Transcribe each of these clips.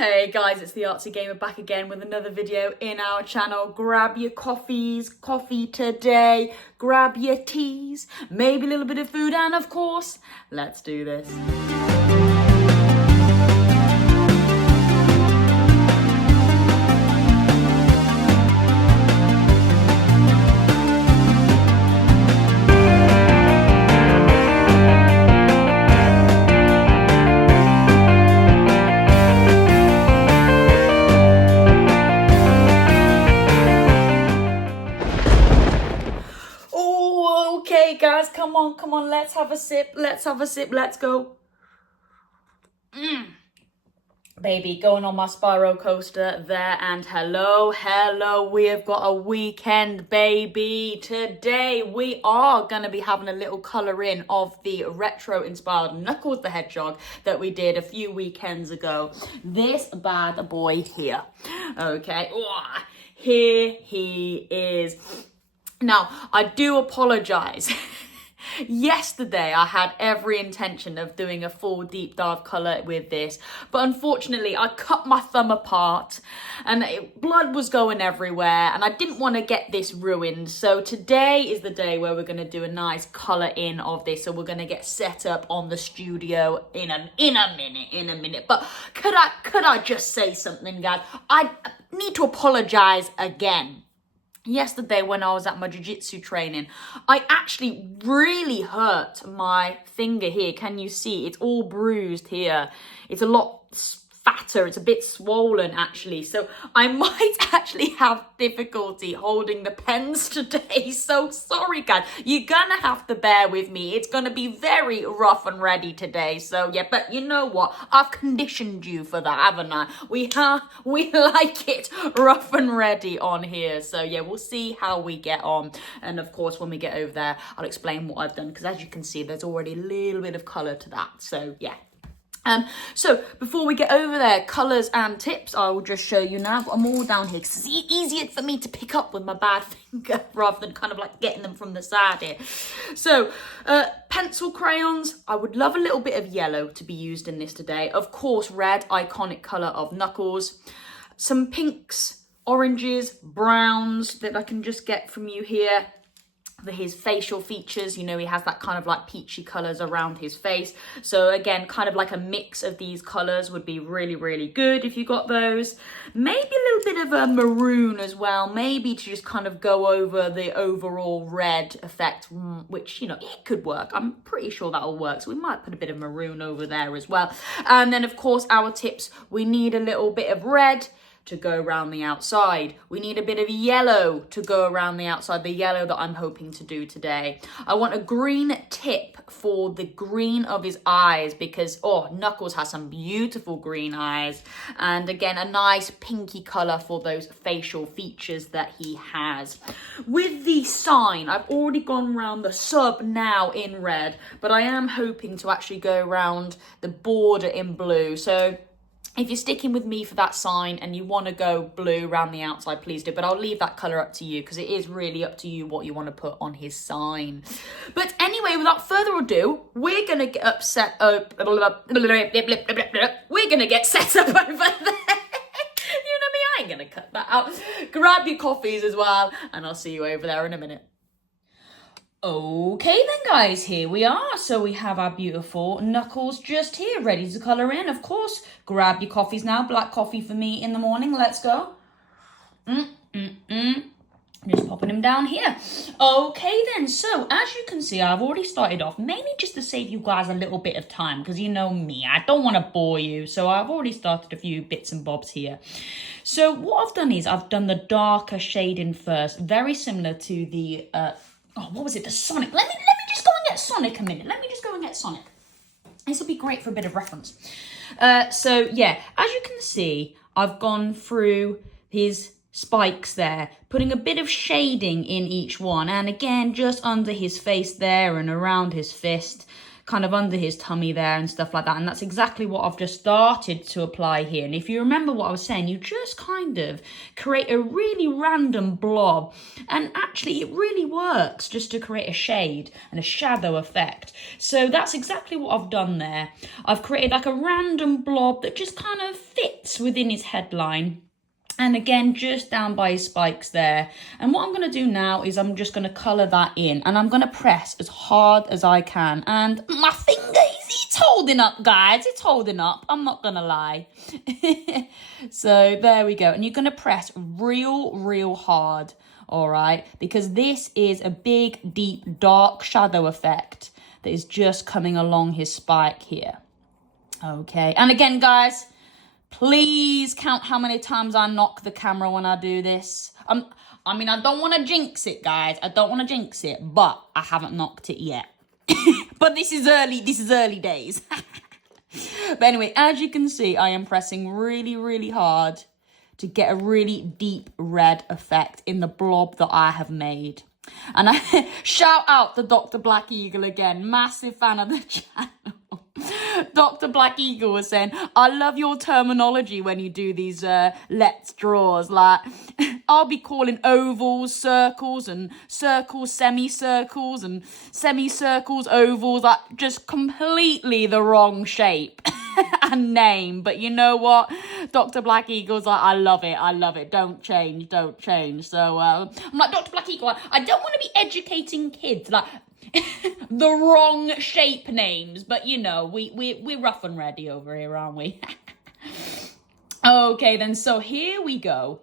Hey guys, it's the Artsy Gamer back again with another video in our channel. Grab your coffee today, grab your teas, maybe a little bit of food, and of course, let's do this. Okay guys, come on, let's have a sip, let's go. Baby, going on my Spyro coaster there, and hello, we have got a weekend, baby. Today we are going to be having a little colour in of the retro-inspired Knuckles the Hedgehog that we did a few weekends ago. This bad boy here, okay, here he is. Now, I do apologise. Yesterday, I had every intention of doing a full deep dive colour with this, but unfortunately, I cut my thumb apart and blood was going everywhere, and I didn't want to get this ruined. So today is the day where we're going to do a nice colour in of this. So we're going to get set up on the studio in a minute. But could I just say something, guys? I need to apologise again. Yesterday when I was at my jiu-jitsu training, I actually really hurt my finger here. Can you see? It's all bruised here. It's a lot fatter. It's a bit swollen actually. So I might actually have difficulty holding the pens today. So sorry guys. You're gonna have to bear with me. It's gonna be very rough and ready today. So yeah, but you know what? I've conditioned you for that, haven't I? We like it rough and ready on here. So yeah, we'll see how we get on. And of course, when we get over there, I'll explain what I've done, because as you can see, there's already a little bit of colour to that. So yeah. So before we get over there, colours and tips, I will just show you now. I've got them all down here because it's easier for me to pick up with my bad finger rather than kind of like getting them from the side here. So pencil crayons, I would love a little bit of yellow to be used in this today. Of course, red, iconic colour of Knuckles. Some pinks, oranges, browns that I can just get from you here. For his facial features, you know, he has that kind of like peachy colours around his face. So again, kind of like a mix of these colours would be really, really good if you got those. Maybe a little bit of a maroon as well, maybe to just kind of go over the overall red effect, which, you know, it could work. I'm pretty sure that'll work. So we might put a bit of maroon over there as well. And then of course, our tips, we need a little bit of red to go around the outside. We need a bit of yellow to go around the outside, the yellow that I'm hoping to do today. I want a green tip for the green of his eyes because, Knuckles has some beautiful green eyes. And again, a nice pinky colour for those facial features that he has. With the sign, I've already gone around the sub now in red, but I am hoping to actually go around the border in blue. So if you're sticking with me for that sign and you want to go blue around the outside, please do. But I'll leave that colour up to you because it is really up to you what you want to put on his sign. But anyway, without further ado, we're going to get set up. We're going to get set up over there. You know me, I ain't going to cut that out. Grab your coffees as well, and I'll see you over there in a minute. Okay then guys, here we are. So we have our beautiful Knuckles just here, ready to colour in. Of course, grab your coffees now. Black coffee for me in the morning. Let's go. Just popping him down here. Okay then, so as you can see, I've already started off, mainly just to save you guys a little bit of time, because you know me, I don't want to bore you. So I've already started a few bits and bobs here. So what I've done is I've done the darker shading first, very similar to the what was it? The Sonic. Let me just go and get Sonic a minute. Let me just go and get Sonic. This will be great for a bit of reference. So yeah, as you can see, I've gone through his spikes there, putting a bit of shading in each one. And again, just under his face there and around his fist, kind of under his tummy there and stuff like that. And that's exactly what I've just started to apply here. And if you remember what I was saying, you just kind of create a really random blob. And actually, it really works just to create a shade and a shadow effect. So that's exactly what I've done there. I've created like a random blob that just kind of fits within his headline. And again, just down by his spikes there. And what I'm going to do now is I'm just going to colour that in. And I'm going to press as hard as I can. And my finger, it's holding up, guys. It's holding up. I'm not going to lie. So there we go. And you're going to press real hard. All right. Because this is a big, deep, dark shadow effect that is just coming along his spike here. Okay. And again, guys, please count how many times I knock the camera when I do this. I mean, I don't want to jinx it, guys. I don't want to jinx it, but I haven't knocked it yet. But this is early days. But anyway, as you can see, I am pressing really hard to get a really deep red effect in the blob that I have made. And I shout out to Dr. Black Eagle again, massive fan of the channel. Dr. Black Eagle was saying, I love your terminology when you do these let's draws. Like, I'll be calling ovals circles and circles semicircles and semicircles ovals, like just completely the wrong shape and name. But you know what? Dr. Black Eagle's like, I love it. Don't change. So I'm like, Dr. Black Eagle, I don't want to be educating kids. Like, the wrong shape names, but you know, we're rough and ready over here, aren't we? Okay then, so here we go,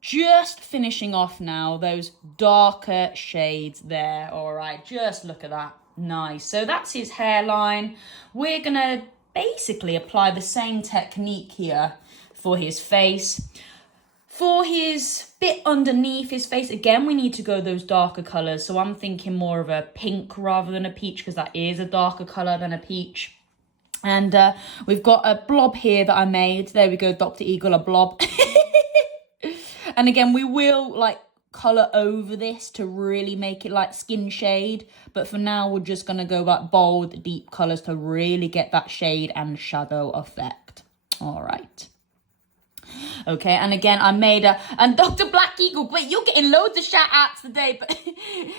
just finishing off now those darker shades there. All right, just look at that. Nice. So that's his hairline. We're gonna basically apply the same technique here for his face. For his bit underneath his face, again, we need to go those darker colours. So I'm thinking more of a pink rather than a peach, because that is a darker colour than a peach. And we've got a blob here that I made. There we go, Dr. Eagle, a blob. And again, we will like colour over this to really make it like skin shade. But for now, we're just going to go like bold, deep colours to really get that shade and shadow effect. All right. Okay, and again, I made and Dr. Black Eagle, wait, you're getting loads of shout outs today, but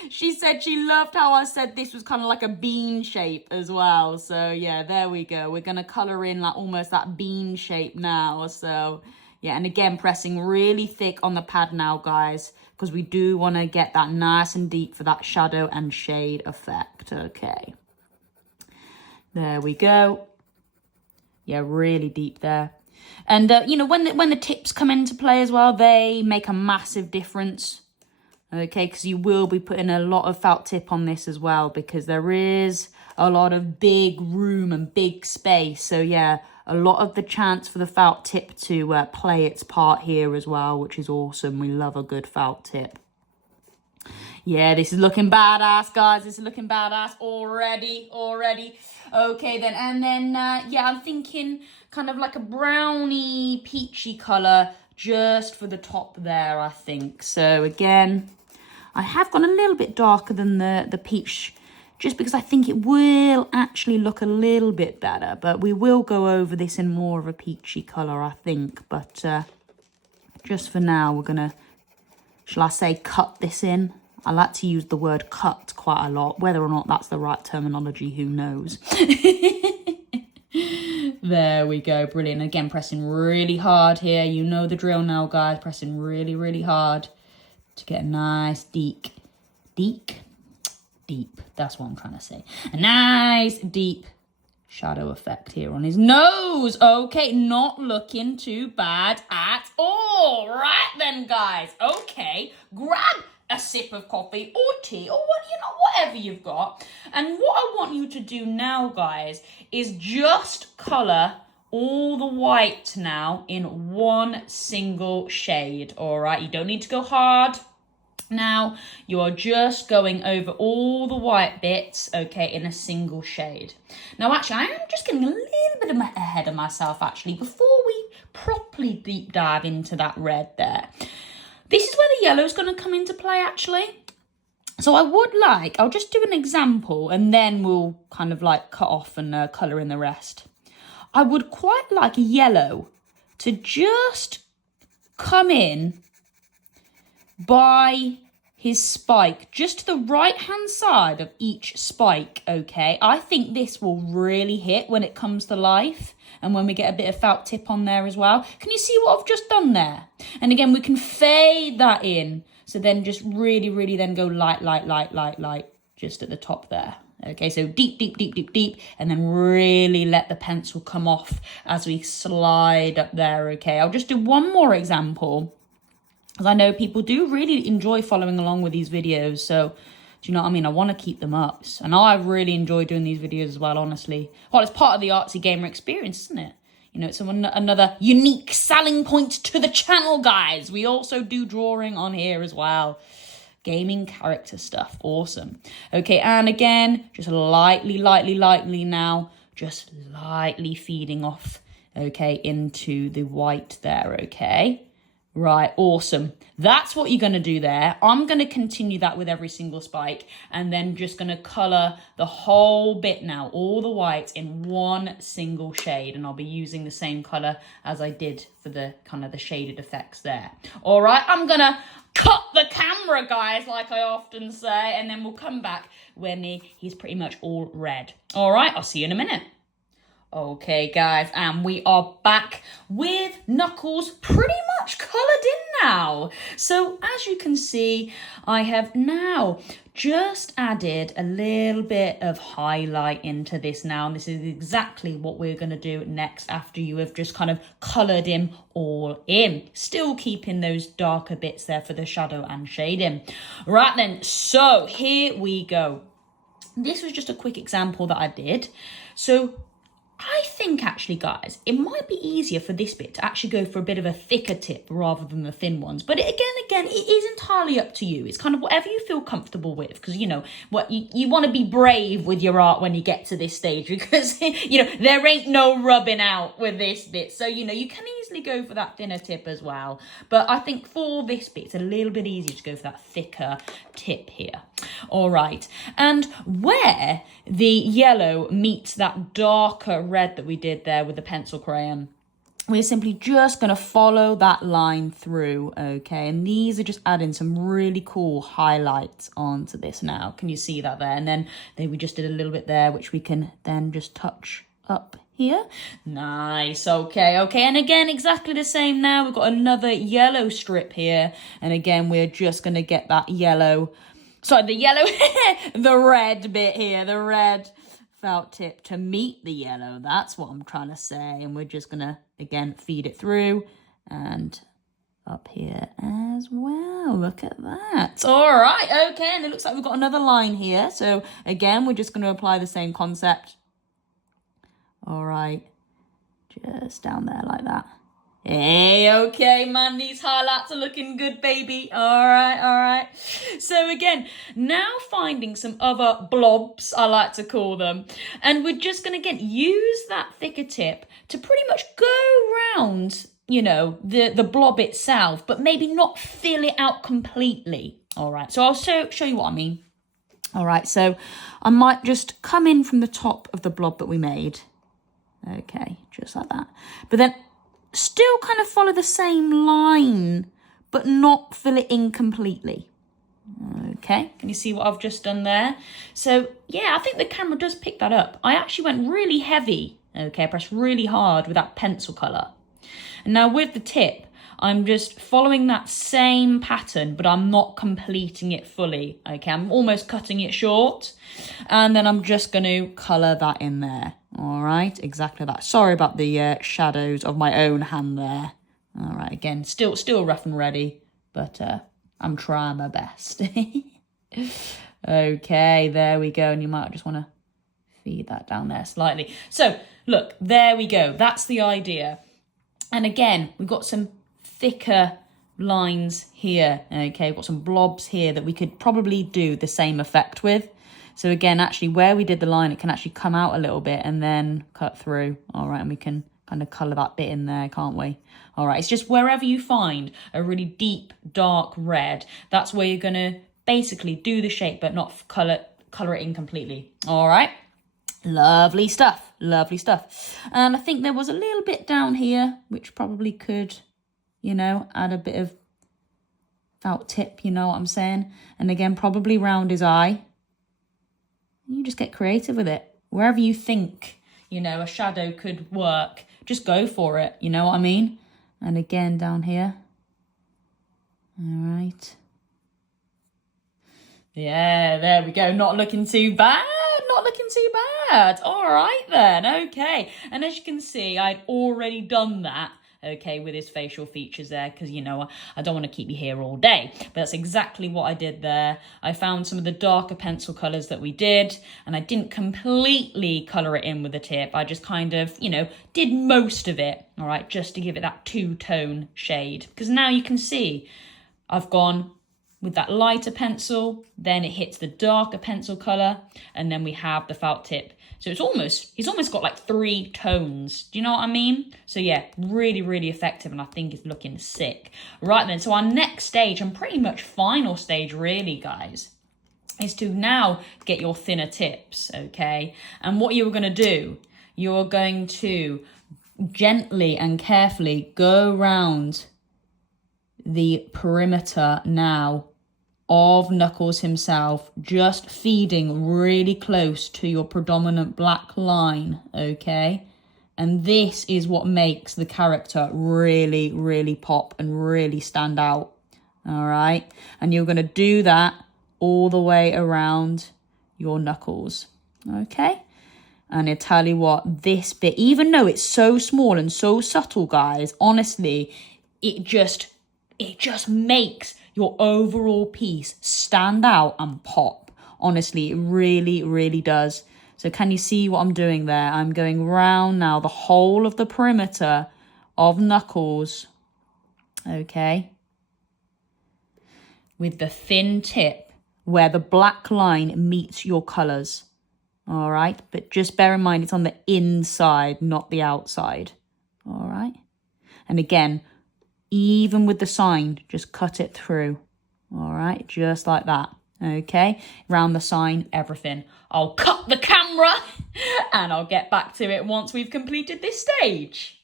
she said she loved how I said this was kind of like a bean shape as well. So yeah, there we go. We're going to colour in like almost that bean shape now. So yeah, and again, pressing really thick on the pad now, guys, because we do want to get that nice and deep for that shadow and shade effect. Okay, there we go. Yeah, really deep there. And, you know, when the tips come into play as well, they make a massive difference, okay? Because you will be putting a lot of felt tip on this as well, because there is a lot of big room and big space. So, yeah, a lot of the chance for the felt tip to play its part here as well, which is awesome. We love a good felt tip. Yeah, this is looking badass, guys. This is looking badass already. Okay, then. And then, yeah, I'm thinking kind of like a browny, peachy colour just for the top there, I think. So, again, I have gone a little bit darker than the peach, just because I think it will actually look a little bit better. But we will go over this in more of a peachy colour, I think. But just for now, we're going to, shall I say, cut this in? I like to use the word cut quite a lot. Whether or not that's the right terminology, who knows? There we go. Brilliant. Again, pressing really hard here. You know the drill now, guys. Pressing really hard to get a nice deep. That's what I'm trying to say. A nice deep shadow effect here on his nose. Okay, not looking too bad at all. Right then, guys. Okay, grab a sip of coffee or tea or what, you know, whatever you've got. And what I want you to do now, guys, is just colour all the white now in one single shade. All right, you don't need to go hard. Now you're just going over all the white bits, okay, in a single shade. Now, actually, I am just getting a little bit ahead of myself, actually, before we properly deep dive into that red there. This is where the yellow is going to come into play, actually. So I'll just do an example and then we'll kind of like cut off and colour in the rest. I would quite like yellow to just come in by his spike, just to the right hand side of each spike, okay? I think this will really hit when it comes to life and when we get a bit of felt tip on there as well. Can you see what I've just done there? And again, we can fade that in. So then just really, really then go light, just at the top there. Okay, so deep, and then really let the pencil come off as we slide up there, okay? I'll just do one more example, because I know people do really enjoy following along with these videos, so do you know what I mean? I want to keep them up. And I really enjoy doing these videos as well, honestly. Well, it's part of the Artsy Gamer experience, isn't it? You know, it's another unique selling point to the channel, guys. We also do drawing on here as well. Gaming character stuff. Awesome. Okay, and again, just lightly now. Just lightly feeding off, okay, into the white there, okay? Right, awesome. That's what you're going to do there. I'm going to continue that with every single spike and then just going to colour the whole bit now, all the whites in one single shade. And I'll be using the same colour as I did for the kind of the shaded effects there. All right, I'm going to cut the camera, guys, like I often say, and then we'll come back when he's pretty much all red. All right, I'll see you in a minute. Okay, guys, and we are back with Knuckles pretty much coloured in now. So, as you can see, I have now just added a little bit of highlight into this now. And this is exactly what we're going to do next after you have just kind of coloured him all in. Still keeping those darker bits there for the shadow and shading. Right then, so here we go. This was just a quick example that I did. So, I think actually, guys, it might be easier for this bit to actually go for a bit of a thicker tip rather than the thin ones. But again, it is entirely up to you. It's kind of whatever you feel comfortable with, because, you know, what you want to be brave with your art when you get to this stage, because, you know, there ain't no rubbing out with this bit. So, you know, you can easily go for that thinner tip as well. But I think for this bit, it's a little bit easier to go for that thicker tip here. All right. And where the yellow meets that darker red that we did there with the pencil crayon, we're simply just going to follow that line through, okay? And these are just adding some really cool highlights onto this now. Can you see that there? And then we just did a little bit there, which we can then just touch up here. Nice. Okay. And again, exactly the same now. We've got another yellow strip here. And again, we're just going to get that yellow, sorry, the red bit here, the red felt tip to meet the yellow. That's what I'm trying to say. And we're just going to, again, feed it through and up here as well. Look at that. All right. Okay. And it looks like we've got another line here. So again, we're just going to apply the same concept. All right. Just down there like that. Hey, okay, man, these highlights are looking good, baby. All right. So again, now finding some other blobs, I like to call them. And we're just going to, again, use that thicker tip to pretty much go round, you know, the blob itself, but maybe not fill it out completely. All right, so I'll show you what I mean. All right, so I might just come in from the top of the blob that we made. Okay, just like that. But then still kind of follow the same line, but not fill it in completely. Okay, can you see what I've just done there? So, yeah, I think the camera does pick that up. I actually went really heavy, okay, I pressed really hard with that pencil colour. And now with the tip, I'm just following that same pattern, but I'm not completing it fully, okay? I'm almost cutting it short, and then I'm just going to colour that in there. All right, exactly that. Sorry about the shadows of my own hand there. All right, again, still rough and ready, but I'm trying my best. Okay, there we go. And you might just want to feed that down there slightly. So, look, there we go. That's the idea. And again, we've got some thicker lines here, okay? We've got some blobs here that we could probably do the same effect with. So again, actually where we did the line, it can actually come out a little bit and then cut through. All right, and we can kind of colour that bit in there, can't we? All right, it's just wherever you find a really deep, dark red, that's where you're going to basically do the shape, but not color it in completely. All right. Lovely stuff. Lovely stuff. And I think there was a little bit down here, which probably could, you know, add a bit of felt tip, you know what I'm saying? And again, probably round his eye. You just get creative with it. Wherever you think, you know, a shadow could work, just go for it. You know what I mean? And again, down here. All right. Yeah, there we go. Not looking too bad. Not looking too bad. All right then. Okay. And as you can see, I'd already done that. Okay, with his facial features there, because, you know, I don't want to keep you here all day. But that's exactly what I did there. I found some of the darker pencil colours that we did, and I didn't completely colour it in with the tip. I just kind of, you know, did most of it, all right, just to give it that two-tone shade. Because now you can see I've gone with that lighter pencil, then it hits the darker pencil colour, and then we have the felt tip. So he's almost got like 3 tones. Do you know what I mean? So yeah, really, really effective, and I think it's looking sick. Right then, so our next stage, and pretty much final stage really, guys, is to now get your thinner tips, okay? And what you're gonna do, you're going to gently and carefully go around the perimeter now of Knuckles himself, just feeding really close to your predominant black line, okay? And this is what makes the character really, really pop and really stand out, all right? And you're going to do that all the way around your Knuckles, okay? And I tell you what, this bit, even though it's so small and so subtle, guys, honestly, it just makes your overall piece stand out and pop. Honestly, it really, really does. So can you see what I'm doing there? I'm going round now the whole of the perimeter of Knuckles. Okay. With the thin tip where the black line meets your colours. All right. But just bear in mind, it's on the inside, not the outside. All right. And again, even with the sign, just cut it through. All right, just like that. Okay, around the sign, everything. I'll cut the camera and I'll get back to it once we've completed this stage.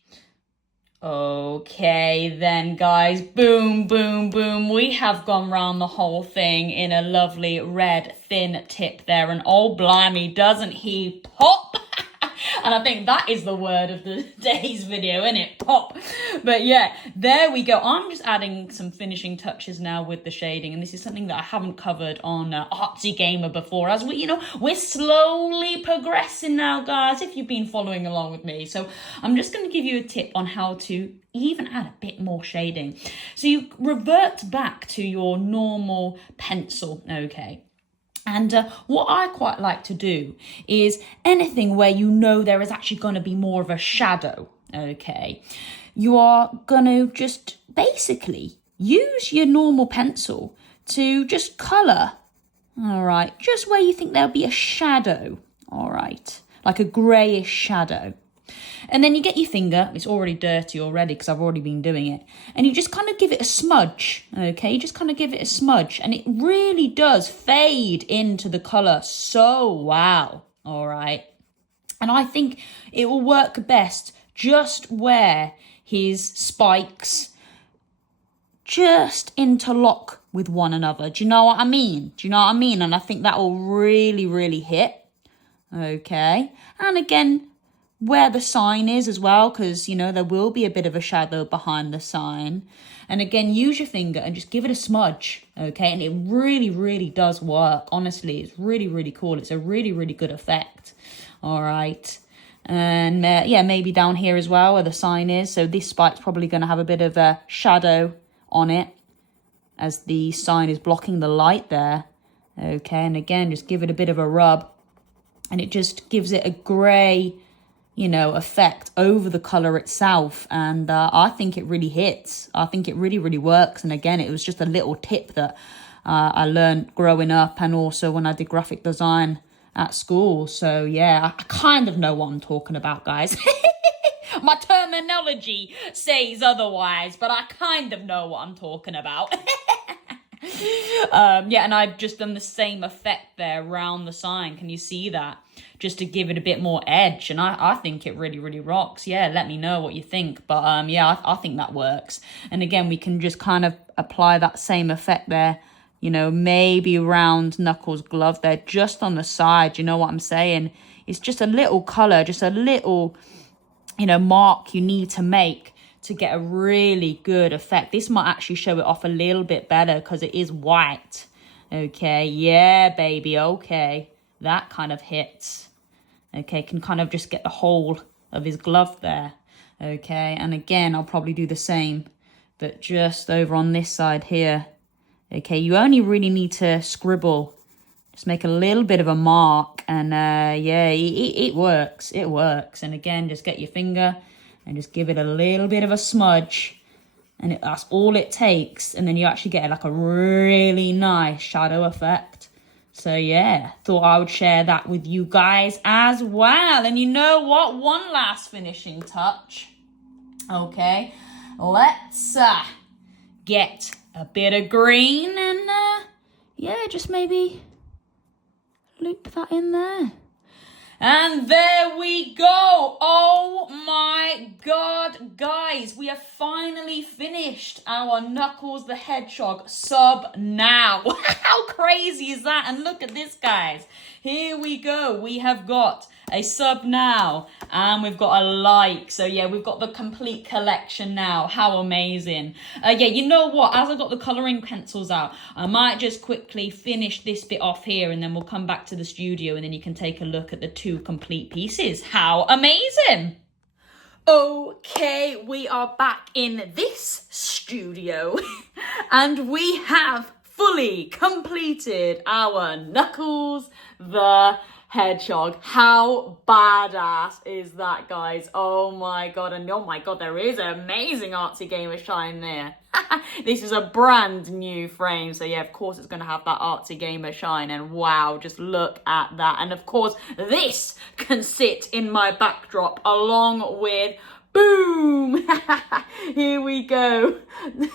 Okay then, guys, boom, boom, boom. We have gone round the whole thing in a lovely red thin tip there. And oh, blimey, doesn't he pop? And I think that is the word of the day's video, isn't it? Pop. But yeah, there we go. I'm just adding some finishing touches now with the shading. And this is something that I haven't covered on Artsy Gamer before. As we, you know, we're slowly progressing now, guys, if you've been following along with me. So I'm just going to give you a tip on how to even add a bit more shading. So you revert back to your normal pencil, okay? And what I quite like to do is anything where you know there is actually going to be more of a shadow, okay? You are going to just basically use your normal pencil to just colour, all right? Just where you think there'll be a shadow, all right? Like a greyish shadow. And then you get your finger, it's already dirty already because I've already been doing it, and you just kind of give it a smudge, okay? You just kind of give it a smudge, and it really does fade into the colour so well, all right? And I think it will work best just where his spikes just interlock with one another. Do you know what I mean? Do you know what I mean? And I think that will really, really hit, okay? And again, where the sign is as well, because, you know, there will be a bit of a shadow behind the sign. And again, use your finger and just give it a smudge, okay? And it really, really does work. Honestly, it's really, really cool. It's a really, really good effect. All right. And yeah, maybe down here as well where the sign is. So this spike's probably going to have a bit of a shadow on it as the sign is blocking the light there. Okay, and again, just give it a bit of a rub. And it just gives it a grey, you know, effect over the colour itself. And I think it really hits. I think it really, really works. And again, it was just a little tip that I learned growing up and also when I did graphic design at school. So yeah, I kind of know what I'm talking about, guys. My terminology says otherwise, but I kind of know what I'm talking about. Yeah, and I've just done the same effect there around the sign. Can you see that? Just to give it a bit more edge. And I think it really, really rocks. Yeah, let me know what you think. But yeah, I think that works. And again, we can just kind of apply that same effect there. You know, maybe around Knuckles' glove there, just on the side. You know what I'm saying? It's just a little colour, just a little, you know, mark you need to make to get a really good effect. This might actually show it off a little bit better because it is white. Okay, yeah, baby, okay. That kind of hits. Okay, can kind of just get the whole of his glove there. Okay, and again, I'll probably do the same, but just over on this side here. Okay, you only really need to scribble. Just make a little bit of a mark, and yeah, it works. It works. And again, just get your finger and just give it a little bit of a smudge, and that's all it takes. And then you actually get like a really nice shadow effect. So yeah, thought I would share that with you guys as well. And you know what? One last finishing touch. Okay, let's get a bit of green and yeah, just maybe loop that in there. And there we go. Oh my God, guys, we have finally finished our Knuckles the Hedgehog sub now. How crazy is that? And look at this, guys. Here we go. We have got a sub now, and we've got a like. So yeah, we've got the complete collection now. How amazing. Yeah, you know what? As I got the colouring pencils out, I might just quickly finish this bit off here, and then we'll come back to the studio, and then you can take a look at the two complete pieces. How amazing. Okay, we are back in this studio, and we have fully completed our Knuckles the Hedgehog. How badass is that, guys? Oh my God, and oh my God, there is an amazing Artsy Gamer shine there. This is a brand new frame, so yeah, of course it's going to have that Artsy Gamer shine, and wow, just look at that. And of course, this can sit in my backdrop along with boom. Here we go.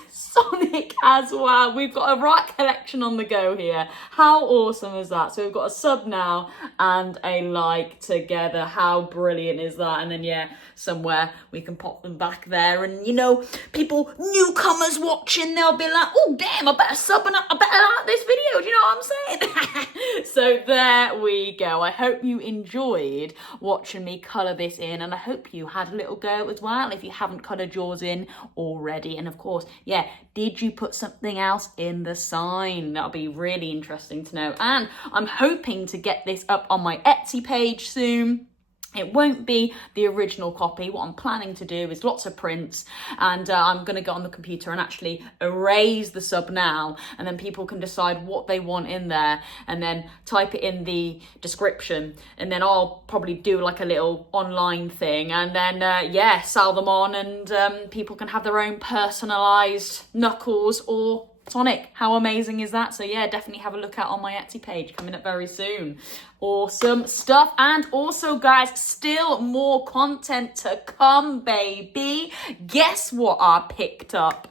Sonic as well. We've got a right collection on the go here. How awesome is that? So we've got a sub now and a like together. How brilliant is that? And then yeah, somewhere we can pop them back there, and you know, people, newcomers watching, they'll be like, oh damn, I better sub and I better like this video. Do you know what I'm saying? So there we go. I hope you enjoyed watching me colour this in, and I hope you had a little go as well if you haven't coloured yours in already. And of course, yeah, did you put something else in the sign? That'll be really interesting to know. And I'm hoping to get this up on my Etsy page soon. It won't be the original copy. What I'm planning to do is lots of prints, and I'm going to go on the computer and actually erase the sub now, and then people can decide what they want in there and then type it in the description, and then I'll probably do like a little online thing, and then yeah, sell them on, and people can have their own personalised Knuckles or Sonic. How amazing is that? So yeah, definitely have a look out on my Etsy page, coming up very soon. Awesome stuff. And also, guys, still more content to come, baby. Guess what I picked up?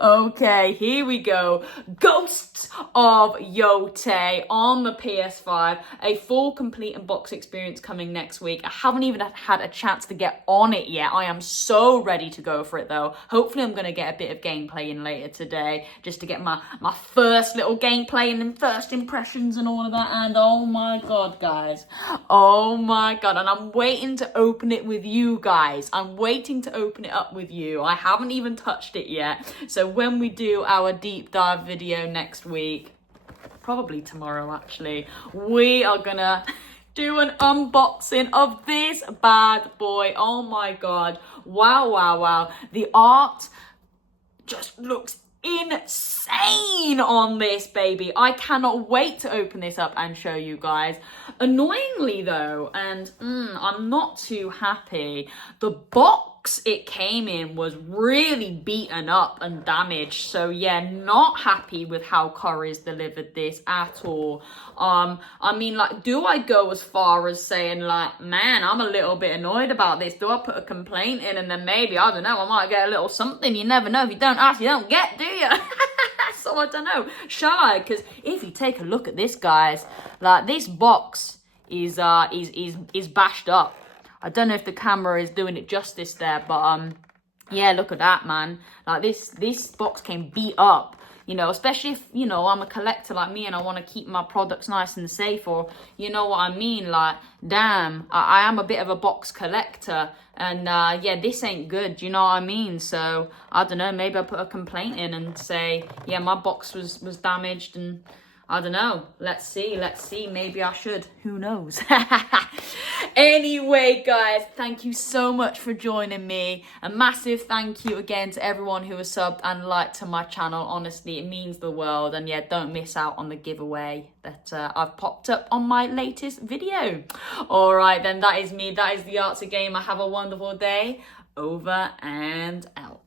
Okay, here we go. Ghosts of Yotei on the PS5. A full complete unbox experience coming next week. I haven't even had a chance to get on it yet. I am so ready to go for it though. Hopefully I'm going to get a bit of gameplay in later today, just to get my first little gameplay and then first impressions and all of that. And oh my God, guys. Oh my God. And I'm waiting to open it with you guys. I'm waiting to open it up with you. I haven't even touched it yet. So when we do our deep dive video next week, probably tomorrow actually, we are gonna do an unboxing of this bad boy. Oh my God. Wow, wow, wow. The art just looks insane on this baby. I cannot wait to open this up and show you guys. Annoyingly though, and I'm not too happy, the box box it came in was really beaten up and damaged. So yeah, not happy with how Currys delivered this at all. I mean, like, do I go as far as saying, like, man, I'm a little bit annoyed about this? Do I put a complaint in and then maybe, I don't know, I might get a little something? You never know. If you don't ask, you don't get, do you? So I don't know. Shall I? Because if you take a look at this, guys, like, this box is bashed up. I don't know if the camera is doing it justice there, but yeah, look at that, man. Like, this box came beat up, you know, especially if, you know, I'm a collector like me and I want to keep my products nice and safe, or, you know what I mean? Like, damn, I am a bit of a box collector, and yeah, this ain't good, you know what I mean? So I don't know, maybe I'll put a complaint in and say, yeah, my box was damaged, and I don't know. Let's see. Maybe I should. Who knows? Anyway, guys, thank you so much for joining me. A massive thank you again to everyone who has subbed and liked to my channel. Honestly, it means the world. And yeah, don't miss out on the giveaway that I've popped up on my latest video. All right, then, that is me. That is the Artsy Gamer. Have a wonderful day. Over and out.